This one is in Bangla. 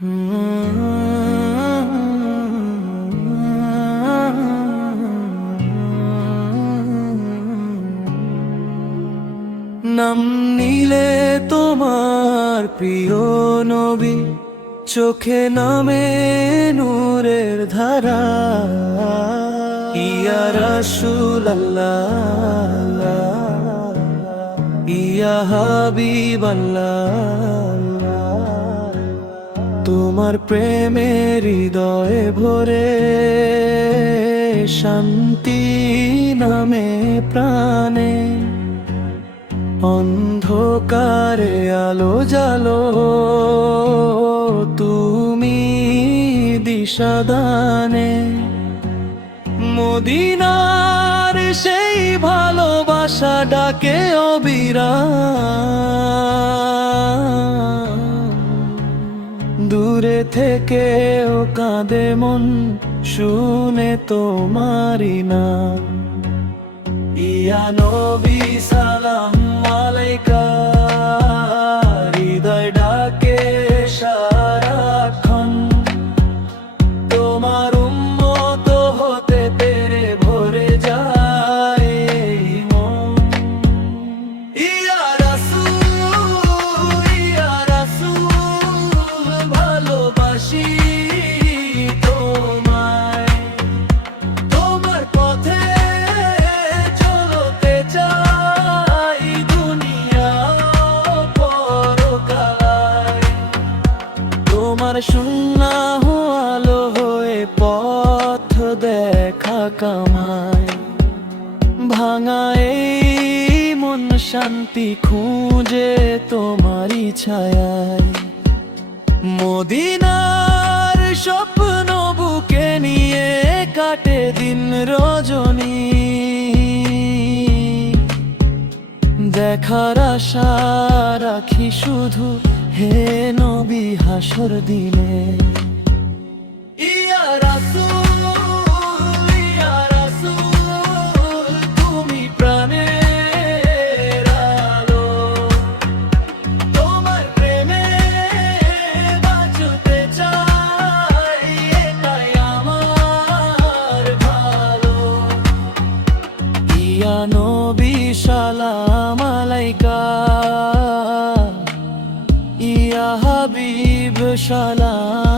নাম নিলে তোমার প্রিয় নবী, চোখে নামে নূরের ধারা। ইয়া রাসূলুল্লাহ, ইয়া হাবিবাল্লাহ, তোমার প্রেমের হৃদয়ে ভরে শান্তি নামে প্রাণে। অন্ধকারে আলো জালো, তুমি দিশাদানে। মদিনার সেই ভালোবাসা ডাকে অবিরাম, দূরে থেকেও কাঁদে মন শুনে তোমারি নাম। ইয়া নবী সালাম আলাইকা, হৃদয় ডাকে সারাক্ষণ, তোমার উম্মত হতে পেরে ভরে যায় মন। ইয়া রাসূল ভালোবাসি তোমায়, তোমার পথে চলতে চাই দুনিয়া পরকাল। তোমার সুন্নাহ আলো হয়ে পথ দেখা কামায়, ভাঙা এই মন শান্তি খুঁজে তোমারই ছায়ায়। মদিনার স্বপ্ন বুকে নিয়ে কাটে দিন রজনী, দেখার আশা রাখি শুধু হে নবী হাসর দিনে। ইয়া রাসূল, তুমি প্রাণের আলো, তোমার প্রেমে বাঁচতে চাই, এটাই আমার ভালো। ইয়া নবী সালাম আলাইকা, ইয়া হাবিব সালাম